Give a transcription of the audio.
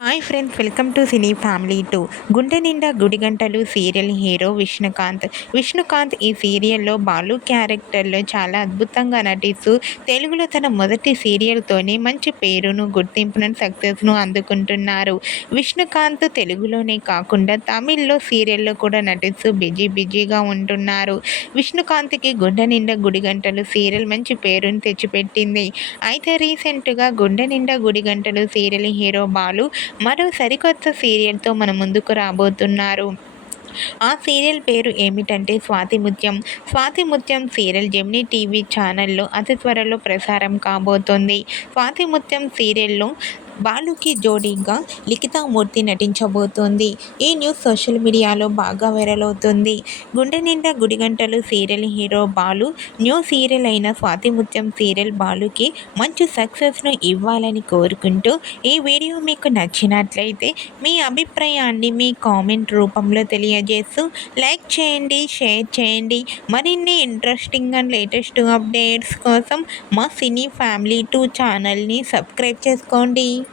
Hi friends welcome to cine family two. గుండె నిండా గుడిగంటలు serial hero Vishnukanth. Vishnukanth ఈ సీరియల్లో బాలు క్యారెక్టర్లో చాలా అద్భుతంగా నటిస్తూ తెలుగులో తన మొదటి సీరియల్తోనే మంచి పేరును గుర్తింపును సక్సెస్ను అందుకుంటున్నారు. విష్ణుకాంత్ తెలుగులోనే కాకుండా తమిళ్ళో సీరియల్లో కూడా నటిస్తూ బిజీ బిజీగా ఉంటున్నారు. విష్ణుకాంత్కి గుండె నిండా గుడిగంటలు సీరియల్ మంచి పేరును తెచ్చిపెట్టింది. అయితే రీసెంట్గా గుండె నిండా గుడిగంటలు సీరియల్ హీరో బాలు మరో సరికొత్త సీరియల్తో మన ముందుకు రాబోతున్నారు. ఆ సీరియల్ పేరు ఏమిటంటే Swathimuthyam Swathimuthyam serial Gemini TV ఛానల్లో అతి త్వరలో ప్రసారం కాబోతోంది. స్వాతిముత్యం సీరియల్లో బాలుకి జోడీగా లిఖితామూర్తి నటించబోతోంది. ఈ న్యూస్ సోషల్ మీడియాలో బాగా వైరల్ అవుతుంది. Gunde Ninda Gudigantalu serial hero Balu new serial అయిన స్వాతి ముత్యం సీరియల్ బాలుకి మంచి సక్సెస్ను ఇవ్వాలని కోరుకుంటూ ఈ వీడియో మీకు నచ్చినట్లయితే మీ అభిప్రాయాన్ని మీ కామెంట్ రూపంలో తెలియజేస్తూ లైక్ చేయండి షేర్ చేయండి. మరిన్ని ఇంట్రెస్టింగ్ అండ్ లేటెస్ట్ అప్డేట్స్ కోసం మా సినీ ఫ్యామిలీ టూ ఛానల్ని సబ్స్క్రైబ్ చేసుకోండి.